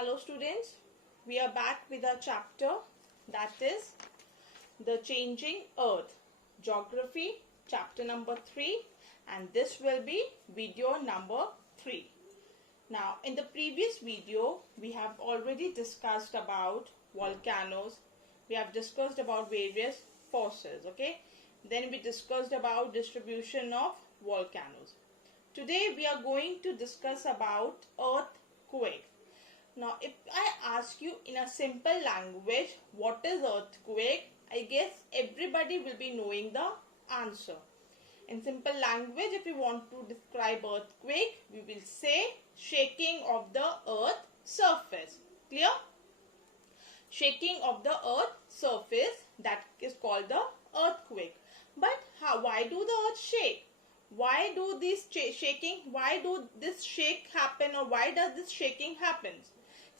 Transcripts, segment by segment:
Hello students, we are back with our chapter that is the changing earth, geography chapter number 3, and this will be video number 3. Now in the previous video we have already discussed about volcanoes, we have discussed about various forces, okay. Then we discussed about distribution of volcanoes. Today we are going to discuss about earthquake. Now, if I ask you in a simple language, what is earthquake? I guess everybody will be knowing the answer. In simple language, if we want to describe earthquake, we will say shaking of the earth surface. Clear? Shaking of the earth surface, that is called the earthquake. But why do the earth shake? Why do this shaking? Why do this shake happen, or why does this shaking happen?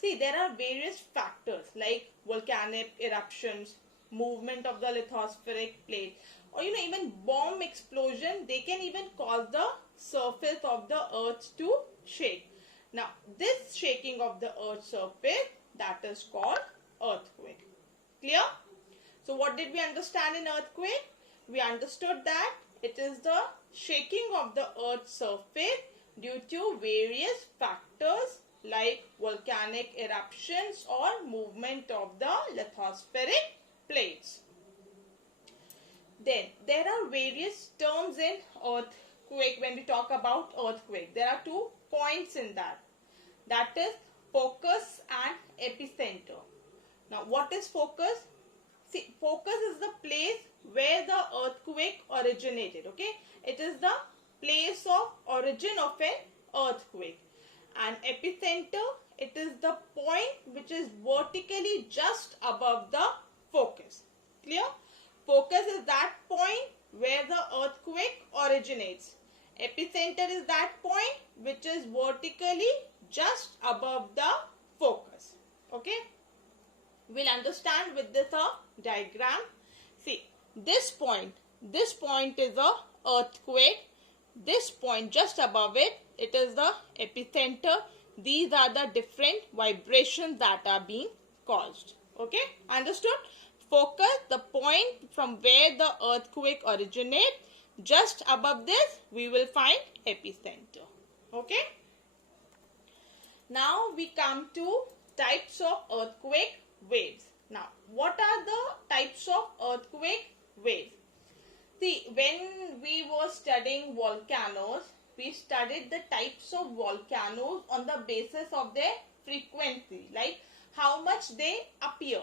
See, there are various factors like volcanic eruptions, movement of the lithospheric plate, or even bomb explosion. They can even cause the surface of the earth to shake. Now, this shaking of the earth surface, that is called earthquake. Clear? So, what did we understand in earthquake? We understood that it is the shaking of the earth's surface due to various factors like volcanic eruptions or movement of the lithospheric plates. Then there are various terms in earthquake. When we talk about earthquake, there are 2 points in that. That is focus and epicenter. Now what is focus? See, focus is the place where the earthquake originated. Okay, it is the place of origin of an earthquake. And epicenter, it is the point which is vertically just above the focus. Clear? Focus is that point where the earthquake originates. Epicenter is that point which is vertically just above the focus. Okay? We'll understand with this diagram. See, this point is a earthquake. This point just above it, it is the epicenter. These are the different vibrations that are being caused. Okay, understood? Focus, the point from where the earthquake originates. Just above this, we will find epicenter. Okay. Now we come to types of earthquake waves. Now, what are the types of earthquake waves? See, when we were studying volcanoes, we studied the types of volcanoes on the basis of their frequency, like how much they appear.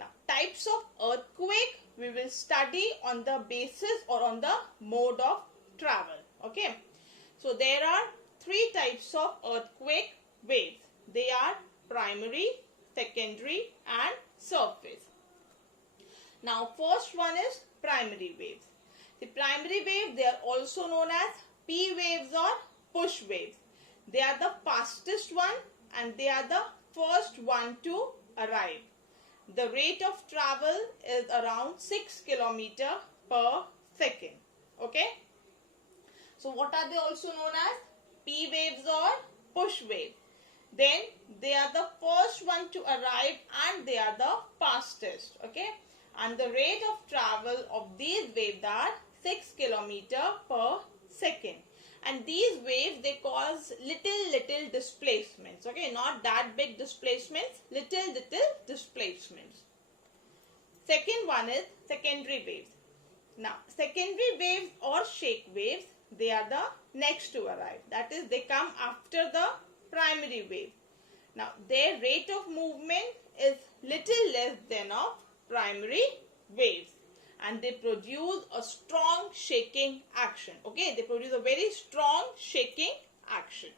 Now, types of earthquake we will study on the basis or on the mode of travel. Okay. So, there are 3 types of earthquake waves. They are primary, secondary and surface. Now, first one is primary waves. The primary wave, they are also known as P waves or push waves. They are the fastest one and they are the first one to arrive. The rate of travel is around 6 km per second. Okay. So, what are they also known as? P waves or push waves. Then they are the first one to arrive and they are the fastest. Okay. And the rate of travel of these waves are 6 km per second. And these waves, they cause little displacements. Okay, not that big displacements, little displacements. Second one is secondary waves. Now, secondary waves or shake waves, they are the next to arrive. That is, they come after the primary wave. Now, their rate of movement is little less than of primary waves and they produce a strong shaking action. Okay, they produce a very strong shaking action.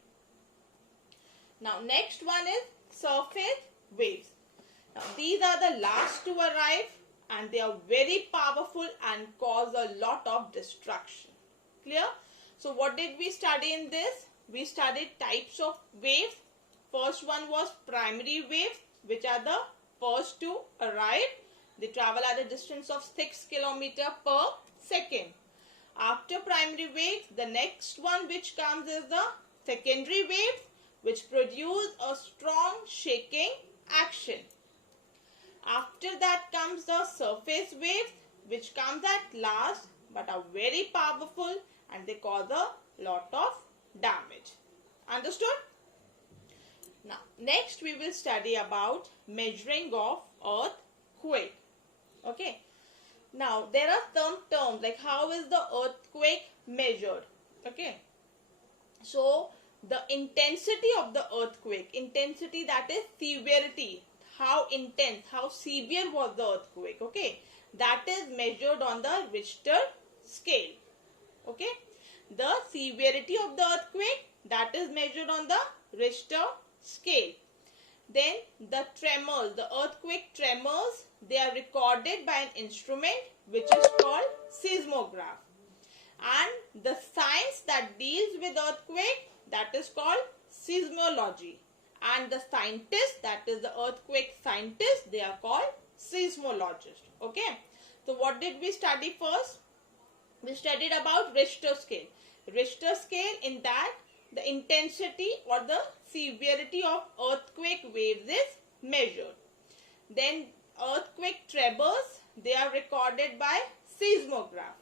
Now, next one is surface waves. Now, these are the last to arrive and they are very powerful and cause a lot of destruction. Clear? So, what did we study in this? We studied types of waves. First one was primary waves, which are the first to arrive. They travel at a distance of 6 km per second. After primary waves, the next one which comes is the secondary waves, which produce a strong shaking action. After that comes the surface waves, which comes at last but are very powerful and they cause a lot of damage. Understood? Now, next we will study about measuring of earthquake. Okay. Now, there are some terms like how is the earthquake measured? Okay. So, the intensity of the earthquake, intensity, that is severity, how intense, how severe was the earthquake, okay, that is measured on the Richter scale. Okay. The severity of the earthquake, that is measured on the Richter scale. Then the tremors, the earthquake tremors, they are recorded by an instrument which is called seismograph. And the science that deals with earthquake, that is called seismology. And the scientists, that is the earthquake scientists, they are called seismologists. Okay. So what did we study first? We studied about Richter scale. Richter scale, in that the intensity or the severity of earthquake waves is measured. Then earthquake tremors, they are recorded by seismograph.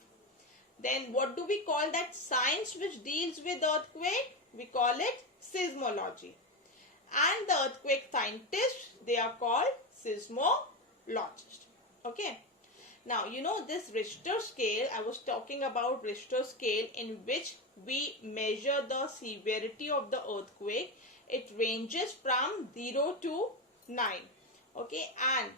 Then what do we call that science which deals with earthquake? We call it seismology. And the earthquake scientists, they are called seismologists. Okay. Now, you know this Richter scale, I was talking about Richter scale in which we measure the severity of the earthquake. It ranges from 0 to 9. Okay. And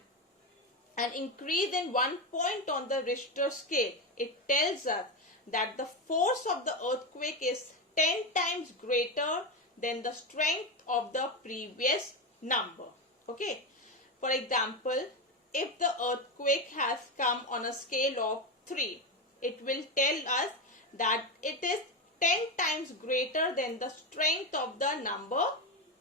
an increase in 1 point on the Richter scale, it tells us that the force of the earthquake is 10 times greater than the strength of the previous number. Okay. For example, if the earthquake has come on a scale of 3, it will tell us that it is 10 times greater than the strength of the number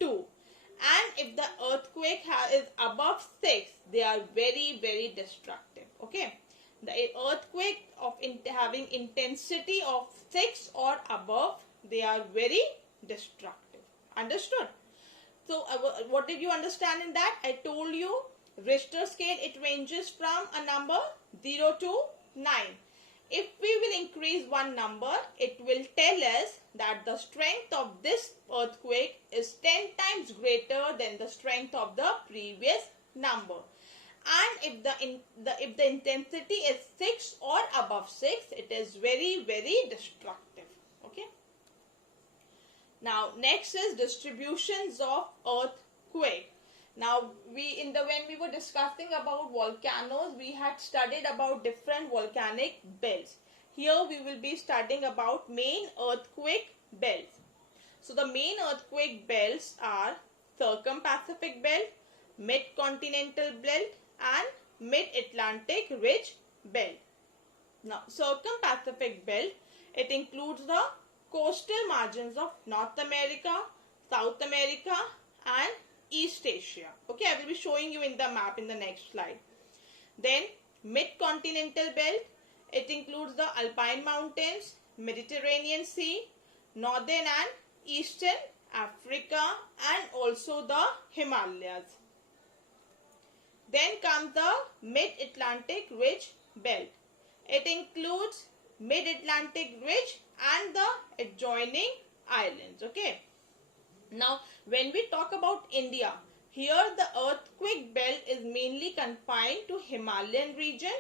2. And if the earthquake is above 6, they are very, very destructive. Okay. The earthquake of having intensity of 6 or above, they are very destructive. Understood? So, what did you understand in that? I told you Richter scale, it ranges from a number 0 to 9. If we will increase one number, it will tell us that the strength of this earthquake is 10 times greater than the strength of the previous number. And if the intensity is 6 or above 6, it is very, very destructive. Okay. Now, next is distributions of earthquake. Now, when we were discussing about volcanoes, we had studied about different volcanic belts. Here we will be studying about main earthquake belts. So, the main earthquake belts are Circum-Pacific Belt, Mid-Continental Belt and Mid-Atlantic Ridge Belt. Now, Circum-Pacific Belt, it includes the coastal margins of North America, South America and East Asia. Okay, I will be showing you in the map in the next slide. Then Mid-Continental Belt, it includes the Alpine Mountains, Mediterranean Sea, Northern and Eastern Africa and also the Himalayas. Then comes the Mid-Atlantic Ridge Belt. It includes Mid-Atlantic Ridge and the adjoining islands. Okay. Now, when we talk about India, here the earthquake belt is mainly confined to Himalayan region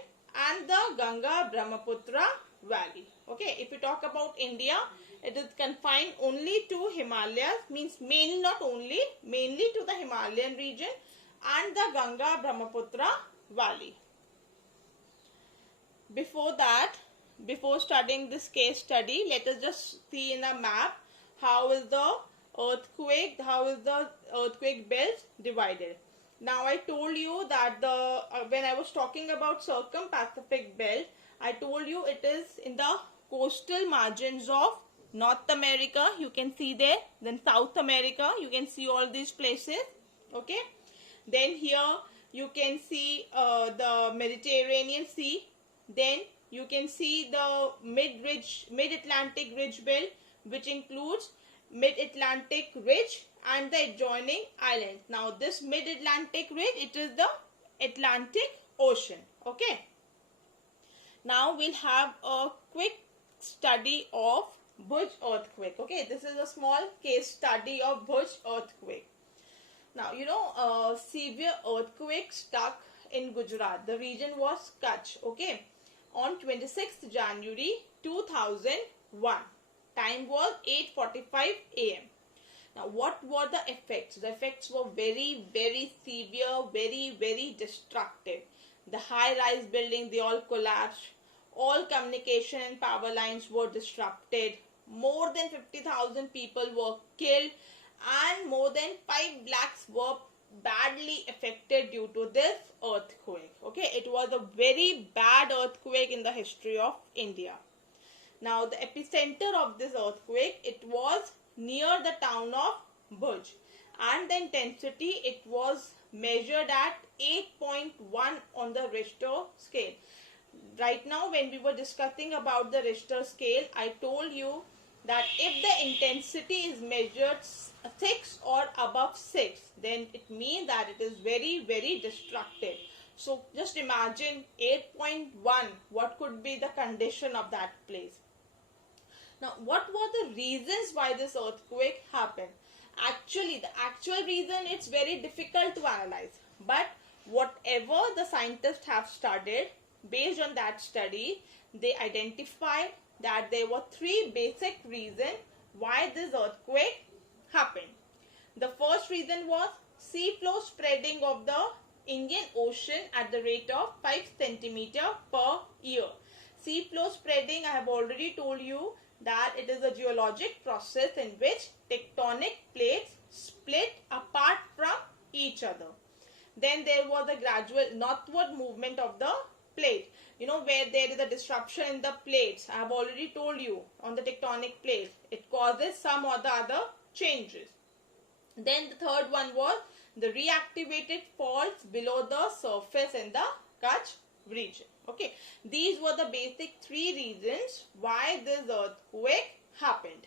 and the Ganga-Brahmaputra valley. Okay, if we talk about India, it is confined only to Himalayas, means mainly, not only, mainly to the Himalayan region and the Ganga-Brahmaputra valley. Before that, before studying this case study, let us just see in a map how is the earthquake belt divided. Now, I told you that when I was talking about Circum-Pacific Belt, I told you it is in the coastal margins of North America, you can see there, then South America, you can see all these places. Okay, then here you can see the Mediterranean Sea, then you can see the Mid-Atlantic Ridge Belt, which includes Mid-Atlantic Ridge and the adjoining islands. Now this mid-Atlantic ridge, it is the Atlantic Ocean. Okay. Now we'll have a quick study of Bhuj earthquake. Okay, this is a small case study of Bhuj earthquake. Now, severe earthquake struck in Gujarat. The region was Kutch. Okay, on 26th January 2001. Time was 8:45 a.m. Now, what were the effects? The effects were very, very severe, very, very destructive. The high-rise building, they all collapsed. All communication and power lines were disrupted. More than 50,000 people were killed and more than 5 lakhs were badly affected due to this earthquake. Okay, it was a very bad earthquake in the history of India. Now, the epicenter of this earthquake, it was near the town of Bhuj, and the intensity, it was measured at 8.1 on the Richter scale. Right now, when we were discussing about the Richter scale, I told you that if the intensity is measured 6 or above 6, then it means that it is very, very destructive. So just imagine 8.1, what could be the condition of that place. Now, what were the reasons why this earthquake happened? Actually, the actual reason, it's very difficult to analyze. But whatever the scientists have studied, based on that study, they identified that there were 3 basic reasons why this earthquake happened. The first reason was sea flow spreading of the Indian Ocean at the rate of 5 centimeter per year. Sea flow spreading, I have already told you that it is a geologic process in which tectonic plates split apart from each other. Then there was a gradual northward movement of the plate. Where there is a disruption in the plates, I have already told you, on the tectonic plates, it causes some or the other changes. Then the third one was the reactivated faults below the surface in the Kutch region. Okay, these were the basic 3 reasons why this earthquake happened.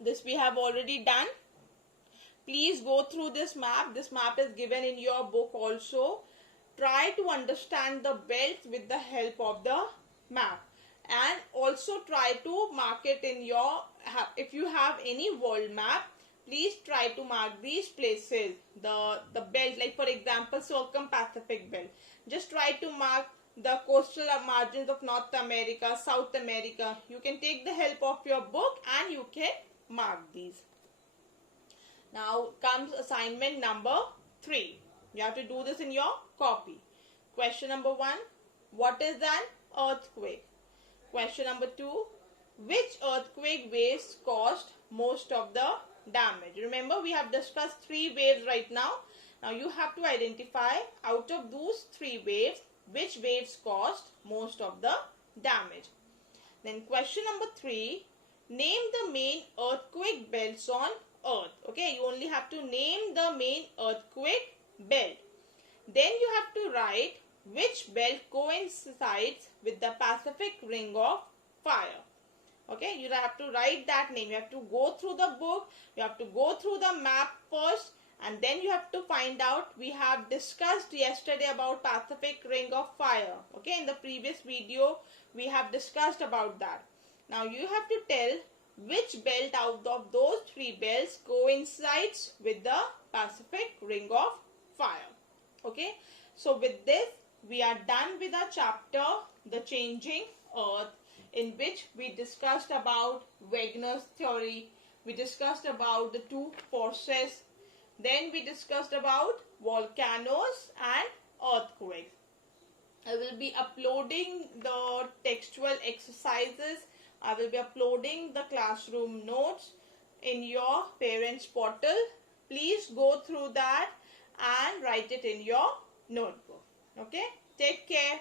This we have already done. Please go through this map. This map is given in your book also. Try to understand the belts with the help of the map, and also try to mark it in your, if you have any world map, please try to mark these places, the belt, like for example Circum-Pacific belt. Just try to mark the coastal margins of North America, South America. You can take the help of your book and you can mark these. Now comes assignment number 3. You have to do this in your copy. Question number 1. What is an earthquake? Question number 2. Which earthquake waves caused most of the damage? Remember, we have discussed 3 waves right now. Now you have to identify out of those 3 waves, which waves caused most of the damage. Then question number 3. Name the main earthquake belts on Earth. Okay, you only have to name the main earthquake belt. Then you have to write which belt coincides with the Pacific Ring of Fire. Okay, you have to write that name. You have to go through the book, you have to go through the map first, and then you have to find out. We have discussed yesterday about Pacific Ring of Fire. Okay, in the previous video we have discussed about that. Now you have to tell which belt out of those 3 belts coincides with the Pacific Ring of Fire. Okay, so with this we are done with our chapter, The Changing Earth, in which we discussed about Wegener's theory, we discussed about the 2 forces, then we discussed about volcanoes and earthquakes. I will be uploading the textual exercises, I will be uploading the classroom notes in your parents portal. Please go through that and write it in your notebook. Okay, take care.